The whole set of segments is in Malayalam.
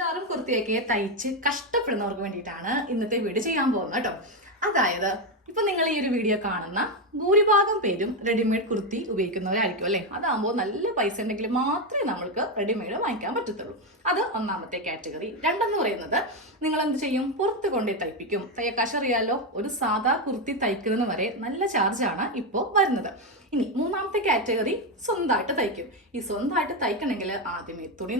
ചുരിദാറും കുർത്തിയൊക്കെ തയ്ച്ച് കഷ്ടപ്പെടുന്നവർക്ക് വേണ്ടിയിട്ടാണ് ഇന്നത്തെ വീഡിയോ ചെയ്യാൻ പോകുന്നത് കേട്ടോ. അതായത് ഇപ്പൊ നിങ്ങൾ ഈ ഒരു വീഡിയോ കാണുന്ന ഭൂരിഭാഗം പേരും റെഡിമെയ്ഡ് കുർത്തി ഉപയോഗിക്കുന്നവരായിരിക്കും അല്ലേ. അതാകുമ്പോൾ നല്ല പൈസ ഉണ്ടെങ്കിൽ മാത്രമേ നമ്മൾക്ക് റെഡിമെയ്ഡ് വാങ്ങിക്കാൻ പറ്റത്തുള്ളൂ. അത് ഒന്നാമത്തെ കാറ്റഗറി. രണ്ടെന്ന് പറയുന്നത് നിങ്ങൾ എന്ത് ചെയ്യും, പുറത്ത് കൊണ്ടേ തയ്പ്പിക്കും. തയ്യക്കാശ് അറിയാലോ, ഒരു സാധാ കുർത്തി തയ്ക്കുന്നതിന് വരെ നല്ല ചാർജാണ് ഇപ്പോൾ വരുന്നത്. ഇനി മൂന്നാമത്തെ കാറ്റഗറി സ്വന്തമായിട്ട് തയ്ക്കും. ഈ സ്വന്തമായിട്ട് തയ്ക്കണമെങ്കിൽ ആദ്യമേ തുണി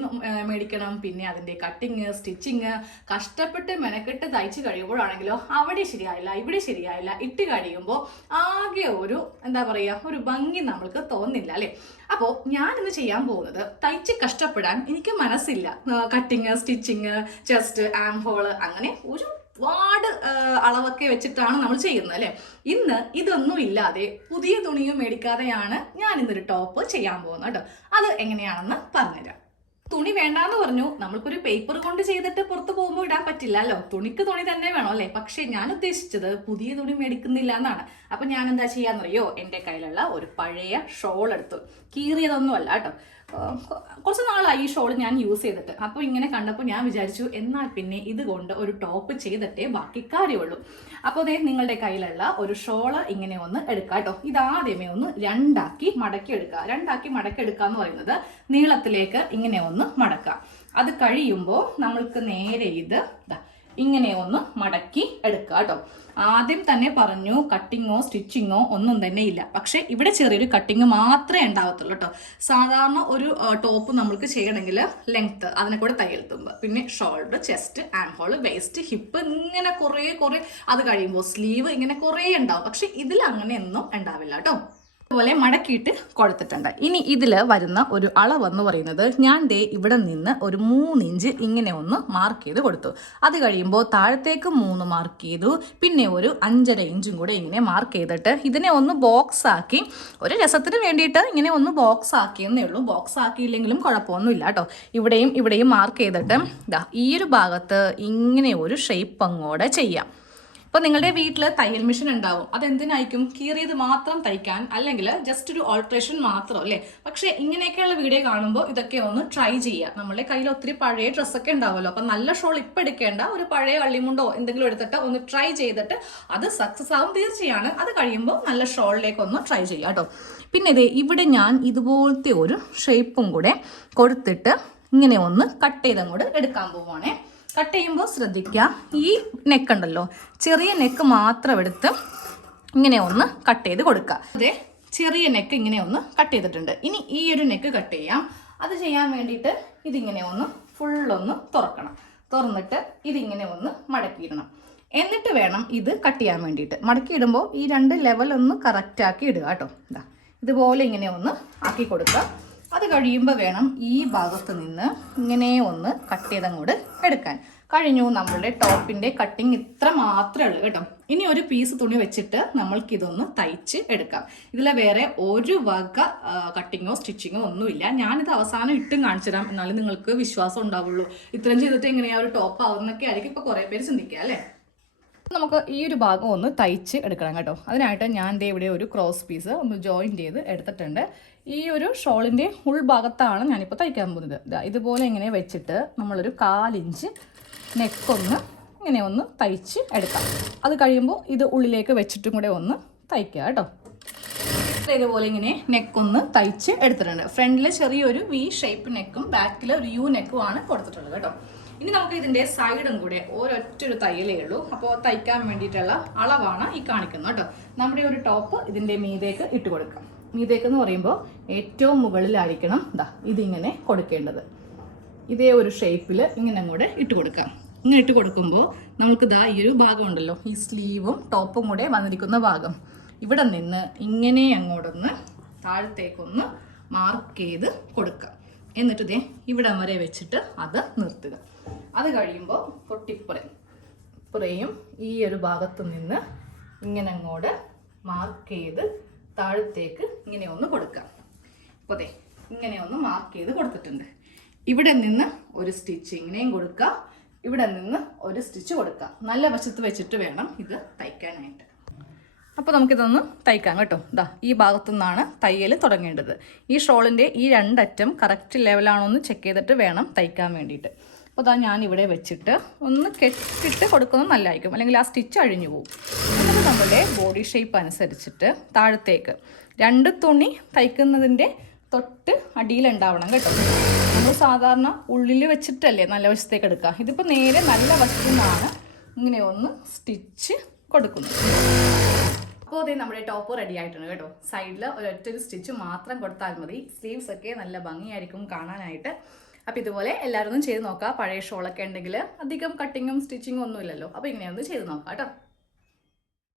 മേടിക്കണം, പിന്നെ അതിൻ്റെ കട്ടിങ് സ്റ്റിച്ചിങ് കഷ്ടപ്പെട്ട് മെനക്കെട്ട് തയ്ച്ച് കഴിയുമ്പോഴാണെങ്കിലോ അവിടെ ശരിയായില്ല ഇവിടെ ശരിയായില്ല, ഇട്ട് കഴിയുമ്പോൾ ആകെ ഒരു എന്താ പറയുക, ഒരു ഭംഗി നമ്മൾക്ക് തോന്നില്ല അല്ലേ. അപ്പോൾ ഞാനിന്ന് ചെയ്യാൻ പോകുന്നത് തയ്ച്ച് കഷ്ടപ്പെടാൻ എനിക്ക് മനസ്സില്ല. കട്ടിങ് സ്റ്റിച്ചിങ് ചെസ്റ്റ് ആം ഹോള് അങ്ങനെ ഒരുപാട് അളവൊക്കെ വെച്ചിട്ടാണ് നമ്മൾ ചെയ്യുന്നത് അല്ലേ. ഇന്ന് ഇതൊന്നും ഇല്ലാതെ പുതിയ തുണിയും മേടിക്കാതെയാണ് ഞാൻ ഇന്നൊരു ടോപ്പ് ചെയ്യാൻ പോകുന്നത് കേട്ടോ. അത് എങ്ങനെയാണെന്ന് പറഞ്ഞുതരാം. തുണി വേണ്ടാന്ന് പറഞ്ഞു, നമ്മൾക്കൊരു പേപ്പർ കൊണ്ട് ചെയ്തിട്ട് പുറത്ത് പോകുമ്പോൾ ഇടാൻ പറ്റില്ലല്ലോ. തുണിക്ക് തുണി തന്നെ വേണം അല്ലേ. പക്ഷെ ഞാൻ ഉദ്ദേശിച്ചത് പുതിയ തുണി മേടിക്കുന്നില്ല എന്നാണ്. അപ്പൊ ഞാൻ എന്താ ചെയ്യാന്നറിയോ, എൻ്റെ കയ്യിലുള്ള ഒരു പഴയ ഷോൾ എടുത്തു. കീറിയതൊന്നും അല്ല കേട്ടോ. കുറച്ച് നാളായി ഈ ഷോൾ ഞാൻ യൂസ് ചെയ്തിട്ട്. അപ്പോൾ ഇങ്ങനെ കണ്ടപ്പോൾ ഞാൻ വിചാരിച്ചു എന്നാൽ പിന്നെ ഇതുകൊണ്ട് ഒരു ടോപ്പ് ചെയ്തിട്ടേ ബാക്കി കാര്യമുള്ളൂ. അപ്പോൾ അതേ നിങ്ങളുടെ കയ്യിലുള്ള ഒരു ഷോള് ഇങ്ങനെ ഒന്ന് എടുക്കുക കേട്ടോ. ഇതാദ്യമേ ഒന്ന് രണ്ടാക്കി മടക്കി എടുക്കുക. രണ്ടാക്കി മടക്കി എടുക്കുക എന്ന് പറയുന്നത് നീളത്തിലേക്ക് ഇങ്ങനെ ഒന്ന് മടക്കുക. അത് കഴിയുമ്പോൾ നമ്മൾക്ക് നേരെ ഇത് ഇങ്ങനെ ഒന്ന് മടക്കി എടുക്കുക കേട്ടോ. ആദ്യം തന്നെ പറഞ്ഞു കട്ടിങ്ങോ സ്റ്റിച്ചിങ്ങോ ഒന്നും തന്നെ ഇല്ല. പക്ഷെ ഇവിടെ ചെറിയൊരു കട്ടിങ് മാത്രമേ ഉണ്ടാവത്തുള്ളൂ കേട്ടോ. സാധാരണ ഒരു ടോപ്പ് നമ്മൾക്ക് ചെയ്യണമെങ്കിൽ ലെങ്ത്ത്, അതിനെ കൂടെ തയ്യൽ തുമ്പ്, പിന്നെ shoulder, chest, arm hole, waste, hip, ഇങ്ങനെ കുറേ അത് കഴിയുമ്പോൾ സ്ലീവ് ഇങ്ങനെ കുറേ ഉണ്ടാവും. പക്ഷെ ഇതിൽ അങ്ങനെയൊന്നും ഉണ്ടാവില്ല കേട്ടോ. അതുപോലെ മടക്കിയിട്ട് കൊടുത്തിട്ടുണ്ട്. ഇനി ഇതിൽ വരുന്ന ഒരു അളവെന്ന് പറയുന്നത് ഞാൻ ദേ ഇവിടെ നിന്ന് ഒരു 3 ഇഞ്ച് ഇങ്ങനെ ഒന്ന് മാർക്ക് ചെയ്ത് കൊടുത്തു. അത് കഴിയുമ്പോൾ താഴത്തേക്ക് 3 മാർക്ക് ചെയ്തു. പിന്നെ ഒരു 5.5 ഇഞ്ചും കൂടെ ഇങ്ങനെ മാർക്ക് ചെയ്തിട്ട് ഇതിനെ ഒന്ന് ബോക്സ് ആക്കി, ഒരു രസത്തിന് വേണ്ടിയിട്ട് ഇങ്ങനെ ഒന്ന് ബോക്സ് ആക്കിയെന്നേ ഉള്ളൂ. ബോക്സ് ആക്കിയില്ലെങ്കിലും കുഴപ്പമൊന്നുമില്ല കേട്ടോ. ഇവിടെയും മാർക്ക് ചെയ്തിട്ട് ഈ ഒരു ഭാഗത്ത് ഇങ്ങനെ ഒരു ഷേപ്പ് അങ്ങോട്ട് ചെയ്യാം. ഇപ്പോൾ നിങ്ങളുടെ വീട്ടിൽ തയ്യൽ മെഷീൻ ഉണ്ടാവും. അതെന്തിനായിരിക്കും, കീറിയത് മാത്രം തയ്ക്കാൻ, അല്ലെങ്കിൽ ജസ്റ്റ് ഒരു ഓൾട്രേഷൻ മാത്രം അല്ലേ. പക്ഷേ ഇങ്ങനെയൊക്കെയുള്ള വീഡിയോ കാണുമ്പോൾ ഇതൊക്കെ ഒന്ന് ട്രൈ ചെയ്യുക. നമ്മുടെ കയ്യിൽ ഒത്തിരി പഴയ ഡ്രസ്സൊക്കെ ഉണ്ടാവുമല്ലോ. അപ്പം നല്ല ഷോൾ ഇപ്പം എടുക്കേണ്ട, ഒരു പഴയ വള്ളിമുണ്ടോ എന്തെങ്കിലും എടുത്തിട്ട് ഒന്ന് ട്രൈ ചെയ്തിട്ട് അത് സക്സസ് ആവും തീർച്ചയാണ്. അത് കഴിയുമ്പോൾ നല്ല ഷോളിലേക്ക് ഒന്ന് ട്രൈ ചെയ്യുക കേട്ടോ. പിന്നെ ഇവിടെ ഞാൻ ഇതുപോലത്തെ ഒരു ഷേപ്പും കൂടെ കൊടുത്തിട്ട് ഇങ്ങനെ ഒന്ന് കട്ട് ചെയ്തങ്ങോട്ട് എടുക്കാൻ പോവുകയാണേ. കട്ട് ചെയ്യുമ്പോൾ ശ്രദ്ധിക്കുക, ഈ നെക്ക് ഉണ്ടല്ലോ, ചെറിയ നെക്ക് മാത്രം എടുത്ത് ഇങ്ങനെ ഒന്ന് കട്ട് ചെയ്ത് കൊടുക്കുക. അതെ, ചെറിയ നെക്ക് ഇങ്ങനെ ഒന്ന് കട്ട് ചെയ്തിട്ടുണ്ട്. ഇനി ഈ ഒരു നെക്ക് കട്ട് ചെയ്യാം. അത് ചെയ്യാൻ വേണ്ടിയിട്ട് ഇതിങ്ങനെ ഒന്ന് ഫുള്ളൊന്ന് തുറക്കണം. തുറന്നിട്ട് ഇതിങ്ങനെ ഒന്ന് മടക്കിയിടണം. എന്നിട്ട് വേണം ഇത് കട്ട് ചെയ്യാൻ വേണ്ടിയിട്ട്. മടക്കിയിടുമ്പോൾ ഈ 2 ലെവലൊന്ന് കറക്റ്റാക്കി ഇടുക കേട്ടോ. ഇതുപോലെ ഇങ്ങനെ ഒന്ന് ആക്കി കൊടുക്കുക. അത് കഴിയുമ്പോൾ വേണം ഈ ഭാഗത്ത് നിന്ന് ഇങ്ങനെ ഒന്ന് കട്ട് ചെയ്തങ്ങോട്ട് എടുക്കാൻ. കഴിഞ്ഞു, നമ്മളുടെ ടോപ്പിൻ്റെ കട്ടിങ് ഇത്ര മാത്രമേ ഉള്ളൂ കേട്ടോ. ഇനി ഒരു പീസ് തുണി വെച്ചിട്ട് നമ്മൾക്കിതൊന്ന് തയ്ച്ച് എടുക്കാം. ഇതിൽ വേറെ ഒരു വക കട്ടിങ്ങോ സ്റ്റിച്ചിങ്ങോ ഒന്നുമില്ല. ഞാനിത് അവസാനം ഇട്ടും കാണിച്ചു തരാം, എന്നാലും നിങ്ങൾക്ക് വിശ്വാസം ഉണ്ടാവുള്ളൂ. ഇത്രയും ചെയ്തിട്ട് എങ്ങനെയാണ് ഒരു ടോപ്പ് ആവുന്നൊക്കെ ആയിരിക്കും ഇപ്പോൾ കുറേ പേര് ചിന്തിക്കുക അല്ലേ. നമുക്ക് ഈ ഒരു ഭാഗം ഒന്ന് തയ്ച്ച് എടുക്കണം കേട്ടോ. അതിനായിട്ട് ഞാൻ ഇവിടെ ഒരു ക്രോസ് പീസ് ഒന്ന് ജോയിൻറ്റ് ചെയ്ത് എടുത്തിട്ടുണ്ട്. ഈ ഒരു ഷോളിൻ്റെ ഉൾഭാഗത്താണ് ഞാനിപ്പോൾ തയ്ക്കാൻ പോകുന്നത്. ഇതുപോലെ ഇങ്ങനെ വെച്ചിട്ട് നമ്മളൊരു 1/4 ഇഞ്ച് നെക്കൊന്ന് ഇങ്ങനെ ഒന്ന് തയ്ച്ച് എടുക്കാം. അത് കഴിയുമ്പോൾ ഇത് ഉള്ളിലേക്ക് വെച്ചിട്ടും കൂടെ ഒന്ന് തയ്ക്കുക കേട്ടോ. ഇതുപോലെ ഇങ്ങനെ നെക്കൊന്ന് തയ്ച്ച് എടുത്തിട്ടുണ്ട്. ഫ്രണ്ടിൽ ചെറിയൊരു വി ഷേപ്പ് നെക്കും ബാക്കിൽ ഒരു യു നെക്കും ആണ് കൊടുത്തിട്ടുള്ളത് കേട്ടോ. ഇനി നമുക്ക് ഇതിൻ്റെ സൈഡും കൂടെ ഒരൊറ്റൊരു തയ്യലേ ഉള്ളൂ. അപ്പോൾ തയ്ക്കാൻ വേണ്ടിയിട്ടുള്ള അളവാണ് ഈ കാണിക്കുന്നത് കേട്ടോ. നമ്മുടെ ഒരു ടോപ്പ് ഇതിൻ്റെ മീതേക്ക് ഇട്ട് കൊടുക്കാം. മീതേക്ക് എന്ന് പറയുമ്പോൾ ഏറ്റവും മുകളിലായിരിക്കണം ഇതിങ്ങനെ കൊടുക്കേണ്ടത്. ഇതേ ഒരു ഷേപ്പിൽ ഇങ്ങനെ കൂടെ ഇട്ട് കൊടുക്കാം. ഇങ്ങനെ ഇട്ട് കൊടുക്കുമ്പോൾ നമുക്ക് ഈ ഒരു ഭാഗം ഉണ്ടല്ലോ, ഈ സ്ലീവും ടോപ്പും കൂടെ വന്നിരിക്കുന്ന ഭാഗം, ഇവിടെ നിന്ന് ഇങ്ങനെ അങ്ങോട്ടൊന്ന് താഴത്തേക്കൊന്ന് മാർക്ക് ചെയ്ത് കൊടുക്കാം. എന്നിട്ട് ഇവിടെ വരെ വെച്ചിട്ട് അത് നിർത്തുക. അത് കഴിയുമ്പോൾ തൊട്ടിപ്പുറയും ഈ ഒരു ഭാഗത്തു നിന്ന് ഇങ്ങനെ അങ്ങോട്ട് മാർക്ക് ചെയ്ത് താഴത്തേക്ക് ഇങ്ങനെ ഒന്ന് കൊടുക്കാം. അപ്പോൾ ഇങ്ങനെ ഒന്ന് മാർക്ക് ചെയ്ത് കൊടുത്തിട്ടുണ്ട്. ഇവിടെ നിന്ന് ഒരു സ്റ്റിച്ച് ഇങ്ങനെയും കൊടുക്കുക, ഇവിടെ നിന്ന് ഒരു സ്റ്റിച്ച് കൊടുക്കുക. നല്ല വശത്ത് വെച്ചിട്ട് വേണം ഇത് തയ്ക്കാനായിട്ട്. അപ്പോൾ നമുക്കിതൊന്ന് തയ്ക്കാം കേട്ടോ. ഈ ഭാഗത്തു നിന്നാണ് തയ്യൽ തുടങ്ങേണ്ടത്. ഈ ഷോളിൻ്റെ ഈ 2 അറ്റം കറക്റ്റ് ലെവലാണോ എന്ന് ചെക്ക് ചെയ്തിട്ട് വേണം തയ്ക്കാൻ വേണ്ടിയിട്ട്. അപ്പോൾ അതാ ഞാനിവിടെ വെച്ചിട്ട് ഒന്ന് കെട്ടിട്ട് കൊടുക്കുന്നത് നല്ലതായിരിക്കും, അല്ലെങ്കിൽ ആ സ്റ്റിച്ച് അഴിഞ്ഞു പോകും. എന്നിട്ട് നമ്മുടെ ബോഡി ഷേപ്പ് അനുസരിച്ചിട്ട് താഴത്തേക്ക് 2 തുണി തയ്ക്കുന്നതിൻ്റെ തൊട്ട് അടിയിലുണ്ടാവണം കേട്ടോ. നമ്മൾ സാധാരണ ഉള്ളിൽ വെച്ചിട്ടല്ലേ നല്ല വശത്തേക്ക് എടുക്കുക. ഇതിപ്പോൾ നേരെ നല്ല വശത്തു നിന്നാണ് ഇങ്ങനെ ഒന്ന് സ്റ്റിച്ച് കൊടുക്കുന്നത്. അപ്പോൾ അതേ നമ്മുടെ ടോപ്പ് റെഡി ആയിട്ടുണ്ട് കേട്ടോ. സൈഡിൽ ഒരൊറ്റൊരു സ്റ്റിച്ച് മാത്രം കൊടുത്താൽ മതി. സ്ലീവ്സ് ഒക്കെ നല്ല ഭംഗിയായിരിക്കും കാണാനായിട്ട്. അപ്പോൾ ഇതുപോലെ എല്ലാവരും ചെയ്ത് നോക്കുക. പഴയ ഷോളൊക്കെ ഉണ്ടെങ്കിൽ അധികം കട്ടിങ്ങും സ്റ്റിച്ചിങ്ങും ഒന്നും ഇല്ലല്ലോ. അപ്പോൾ ഇങ്ങനെയൊന്ന് ചെയ്ത് നോക്കാം കേട്ടോ.